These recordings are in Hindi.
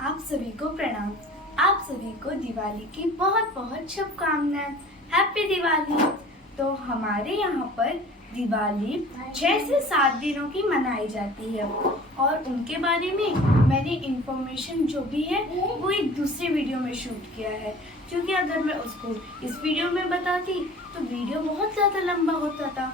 आप सभी को प्रणाम। आप सभी को दिवाली की बहुत बहुत शुभकामनाएं। हैप्पी दिवाली। तो हमारे यहाँ पर दिवाली 6 से 7 दिनों की मनाई जाती है और उनके बारे में मैंने इंफॉर्मेशन जो भी है वो एक दूसरे वीडियो में शूट किया है, क्योंकि अगर मैं उसको इस वीडियो में बताती तो वीडियो बहुत ज़्यादा लंबा होता था।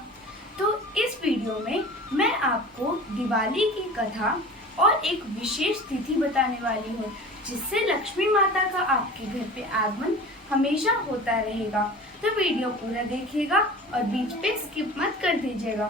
तो इस वीडियो में मैं आपको दिवाली की कथा और एक विशेष तिथि बताने वाली हूँ, जिससे लक्ष्मी माता का आपके घर पे आगमन हमेशा होता रहेगा। तो वीडियो पूरा देखिएगा और बीच पे स्किप मत कर दीजिएगा।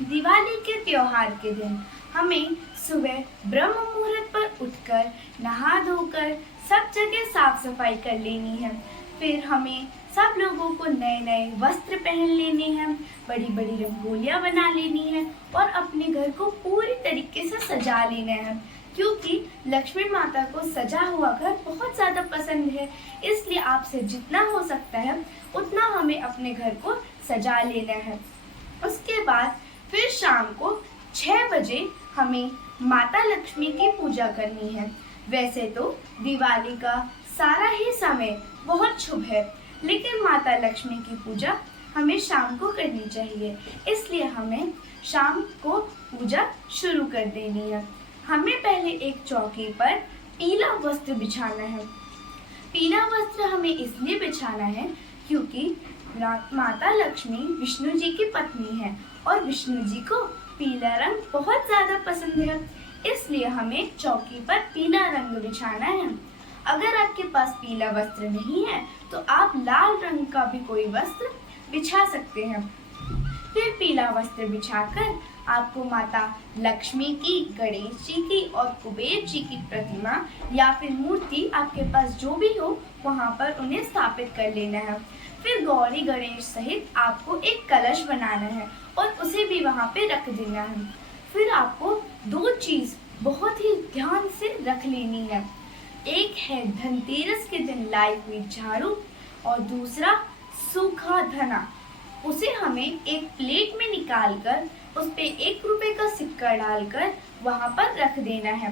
दिवाली के त्योहार के दिन हमें सुबह ब्रह्म मुहूर्त पर उठकर नहा धोकर सब जगह साफ सफाई कर लेनी है। फिर हमें सब लोगों को नए नए वस्त्र पहन लेने हैं, बड़ी बड़ी रंगोलियां बना लेनी है और अपने घर को पूरी तरीके से सजा लेना है, क्योंकि लक्ष्मी माता को सजा हुआ घर बहुत ज़्यादा पसंद है। इसलिए आपसे जितना हो सकता है उतना हमें अपने घर को सजा लेना है। उसके बाद फिर शाम को 6 बजे हमें माता लक्ष्मी की पूजा करनी है। वैसे तो दिवाली का सारा ही समय बहुत शुभ है, लेकिन माता लक्ष्मी की पूजा हमें शाम को करनी चाहिए, इसलिए हमें शाम को पूजा शुरू कर देनी है। हमें पहले एक चौकी पर पीला वस्त्र बिछाना है। पीला वस्त्र हमें इसलिए बिछाना है क्योंकि माता लक्ष्मी विष्णु जी की पत्नी है और विष्णु जी को पीला रंग बहुत ज्यादा पसंद है, इसलिए हमें चौकी पर पीला रंग बिछाना है। अगर आपके पास पीला वस्त्र नहीं है तो आप लाल रंग का भी कोई वस्त्र बिछा सकते हैं। फिर पीला वस्त्र बिछाकर आपको माता लक्ष्मी की, गणेश जी की और कुबेर जी की प्रतिमा या फिर मूर्ति आपके पास जो भी हो वहां पर उन्हें स्थापित कर लेना है। फिर गौरी गणेश सहित आपको एक कलश बनाना है और उसे भी वहां पे रख देना है। फिर आपको 2 चीज बहुत ही ध्यान से रख लेनी है। एक है धनतेरस के दिन लाई हुई झाड़ू और दूसरा सूखा धना। उसे हमें एक प्लेट में निकालकर उस पे 1 रुपए का सिक्का डालकर वहां पर रख देना है।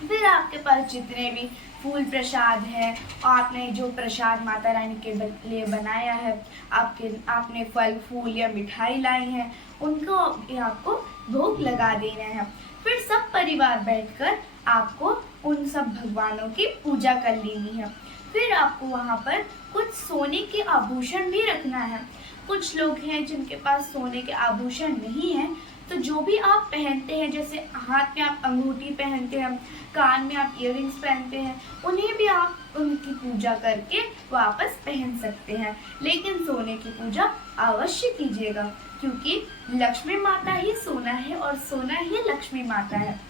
फिर आपके पास जितने भी फूल प्रसाद है, आपने जो प्रसाद माता रानी के लिए बनाया है, आपने फल फूल या मिठाई लाई है, उनको आपको भोग लगा देना है। फिर सब परिवार बैठकर आपको उन सब भगवानों की पूजा कर लेनी है। फिर आपको वहाँ पर कुछ सोने के आभूषण भी रखना है। कुछ लोग हैं जिनके पास सोने के आभूषण नहीं है, तो जो भी आप पहनते हैं, जैसे हाथ में आप अंगूठी पहनते हैं, कान में आप इयररिंग्स पहनते हैं, उन्हें भी आप उनकी पूजा करके वापस पहन सकते हैं। लेकिन सोने की पूजा अवश्य कीजिएगा, क्योंकि लक्ष्मी माता ही सोना है और सोना ही लक्ष्मी माता है।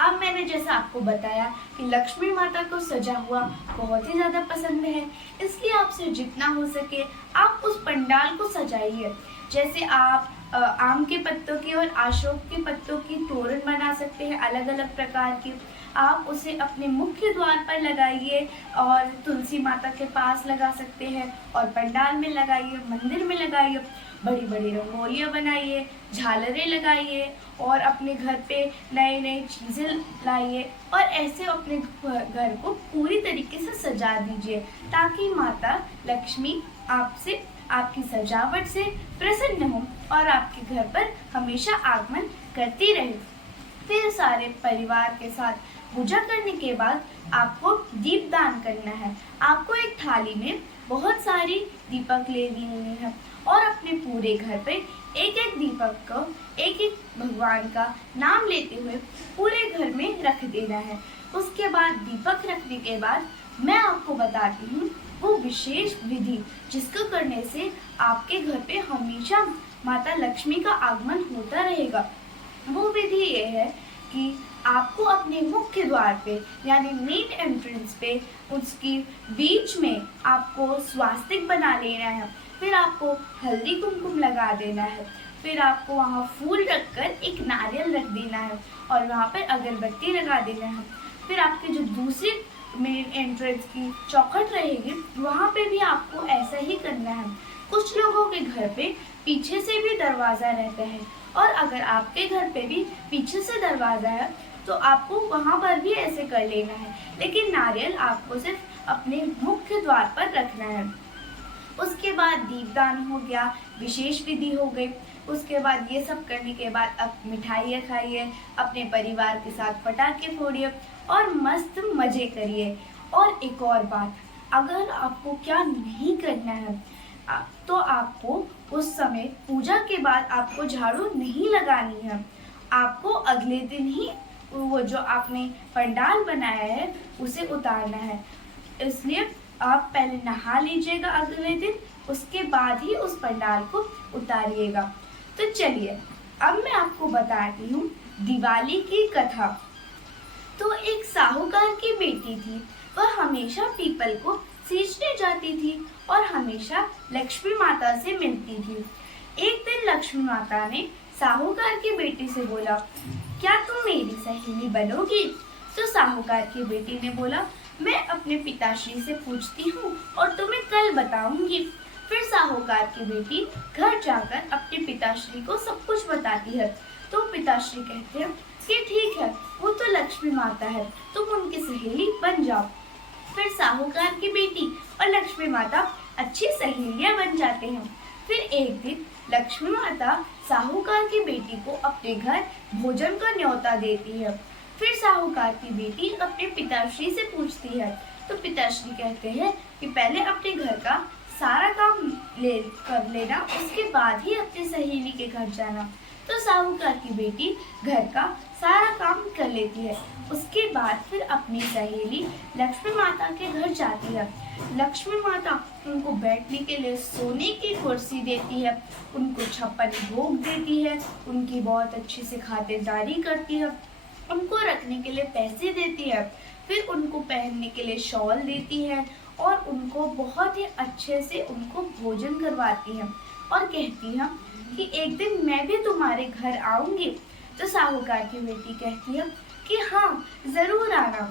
अब मैंने जैसा आपको बताया कि लक्ष्मी माता को सजा हुआ बहुत ही ज़्यादा पसंद है, इसलिए आपसे जितना हो सके आप उस पंडाल को सजाइए। जैसे आप आम के पत्तों की और अशोक के पत्तों की तोरण बना सकते हैं, अलग अलग प्रकार की। आप उसे अपने मुख्य द्वार पर लगाइए और तुलसी माता के पास लगा सकते हैं और पंडाल में लगाइए, मंदिर में लगाइए। बड़ी बड़ी रंगोलियाँ बनाइए, झालरें लगाइए और अपने घर पे नए नए चीज़ें लाइए और ऐसे अपने घर को पूरी तरीके से सजा दीजिए, ताकि माता लक्ष्मी आपसे, आपकी सजावट से प्रसन्न हो और आपके घर पर हमेशा आगमन करती रहे। फिर सारे परिवार के साथ पूजा करने के बाद आपको दीपदान करना है। आपको एक थाली में बहुत सारी दीपक ले लेनी है और अपने पूरे घर पे एक एक दीपक को, एक एक भगवान का नाम लेते हुए पूरे घर में रख देना है। उसके बाद दीपक रखने के बाद मैं आपको बताती हूँ वो विशेष विधि, जिसको करने से आपके घर पे हमेशा माता लक्ष्मी का आगमन होता रहेगा। वो विधि ये है कि आपको अपने मुख्य द्वार पे यानी मेन एंट्रेंस पे उसकी बीच में आपको स्वास्तिक बना लेना है। फिर आपको हल्दी कुमकुम लगा देना है। फिर आपको वहाँ फूल रखकर एक नारियल रख देना है और वहाँ पर अगरबत्ती लगा देना है। फिर आपके जो दूसरी मेन एंट्रेंस की चौखट रहेगी वहाँ पे भी आपको ऐसा ही करना है। कुछ लोगों के घर पे पीछे से भी दरवाज़ा रहता है और अगर आपके घर पे भी पीछे से दरवाज़ा है तो आपको वहाँ पर भी ऐसे कर लेना है, लेकिन नारियल आपको सिर्फ अपने मुख्य द्वार पर रखना है। उसके बाद दीपदान हो गया, विशेष विधि हो गई। उसके बाद ये सब करने के बाद अब मिठाइयाँ खाइए, अपने परिवार के साथ पटाखे फोड़िए और मस्त मज़े करिए। और एक और बात, अगर आपको क्या नहीं करना है तो आपको उस समय पूजा के बाद आपको झाड़ू नहीं लगानी है। आपको अगले दिन ही वो जो आपने पंडाल बनाया है उसे उतारना है। इसलिए आप पहले नहा लीजिएगा अगले दिन, उसके बाद ही उस पंडाल को उतारिएगा। तो चलिए अब मैं आपको बताती हूँ दिवाली की कथा। तो एक साहूकार की बेटी थी, वह हमेशा पीपल को सींचने जाती थी और हमेशा लक्ष्मी माता से मिलती थी। एक दिन लक्ष्मी माता ने साहूकार की बेटी से बोला, क्या तुम मेरी सहेली बनोगी? तो साहूकार की बेटी ने बोला, मैं अपने पिताश्री से पूछती हूँ और तुम्हें कल बताऊंगी। फिर साहूकार की बेटी घर जाकर अपने पिताश्री को सब कुछ बताती है। तो पिताश्री कहते हैं कि ठीक है, वो तो लक्ष्मी माता है, तुम उनकी सहेली बन जाओ। फिर साहूकार की बेटी और लक्ष्मी माता अच्छी सहेलियां बन जाते हैं। फिर एक दिन लक्ष्मी माता साहूकार की बेटी को अपने घर भोजन का न्योता देती है। फिर साहूकार की बेटी अपने पिताश्री से पूछती है, तो पिताश्री कहते हैं कि पहले अपने घर का सारा काम कर लेना, उसके बाद ही अपनी सहेली के घर जाना। तो साहूकार की बेटी घर का सारा काम कर लेती है। उसके बाद फिर अपनी सहेली लक्ष्मी माता के घर जाती है। लक्ष्मी माता उनको बैठने के लिए सोने की कुर्सी देती है, उनको 56 भोग देती है, उनकी बहुत अच्छे से खातिरदारी करती है, उनको रखने के लिए पैसे देती है, फिर उनको पहनने के लिए शॉल देती है और उनको बहुत ही अच्छे से उनको भोजन करवाती है और कहती है कि एक दिन मैं भी तुम्हारे घर आऊंगी। तो साहूकार की बेटी कहती है कि हाँ, जरूर आना।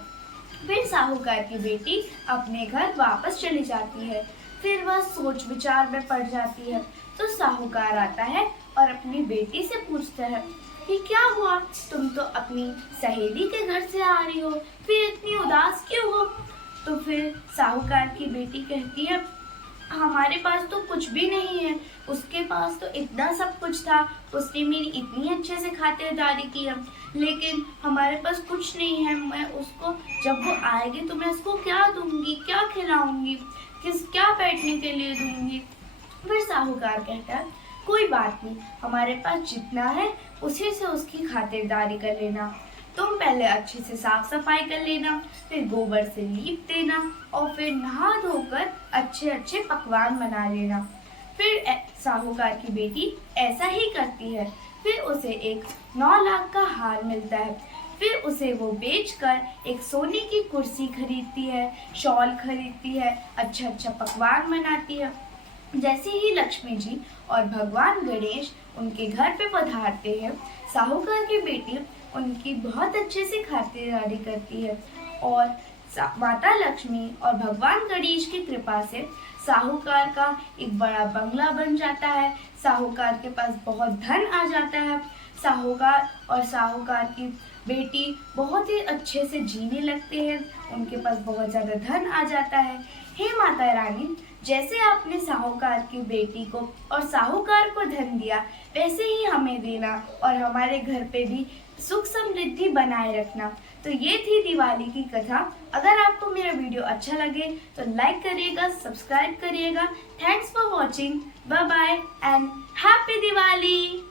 फिर साहूकार की बेटी अपने घर वापस चली जाती है। फिर वह सोच विचार में पड़ जाती है। तो साहूकार आता है और अपनी बेटी से पूछता है कि क्या हुआ, तुम तो अपनी सहेली के घर से आ रही हो, फिर इतनी उदास क्यों हो? तो फिर साहूकार की बेटी कहती है, हमारे पास तो कुछ भी नहीं है, उसके पास तो इतना सब कुछ था, उसने मेरी इतनी अच्छे से खातिरदारी की है, लेकिन हमारे पास कुछ नहीं है। मैं उसको जब वो आएगी तो मैं उसको क्या दूंगी, क्या खिलाऊंगी, क्या बैठने के लिए दूंगी? फिर साहूकार कहता है, कोई बात नहीं, हमारे पास जितना है उसी से उसकी खातिरदारी कर लेना। तुम पहले अच्छे से साफ सफाई कर लेना, फिर गोबर से लीप देना और फिर नहा धोकर अच्छे अच्छे पकवान बना लेना। फिर साहूकार की बेटी ऐसा ही करती है। फिर उसे एक 9 लाख का हार मिलता है। फिर उसे वो बेचकर एक सोने की कुर्सी खरीदती है, शॉल खरीदती है, अच्छा अच्छा पकवान बनाती है। जैसे ही लक्ष्मी जी और भगवान गणेश उनके घर पे पधारते हैं, साहूकार की बेटी उनकी बहुत अच्छे से खातिरदारी करती है और माता लक्ष्मी और भगवान गणेश की कृपा से साहूकार का एक बड़ा बंगला बन जाता है। साहूकार के पास बहुत धन आ जाता है। साहूकार और साहूकार की बेटी बहुत ही अच्छे से जीने लगते हैं, उनके पास बहुत ज़्यादा धन आ जाता है। हे माता रानी, जैसे आपने साहूकार की बेटी को और साहूकार को धन दिया, वैसे ही हमें देना और हमारे घर पे भी सुख समृद्धि बनाए रखना। तो ये थी दिवाली की कथा। अगर आपको मेरा वीडियो अच्छा लगे तो लाइक करिएगा, सब्सक्राइब करिएगा। Thanks for watching, bye bye and happy Diwali.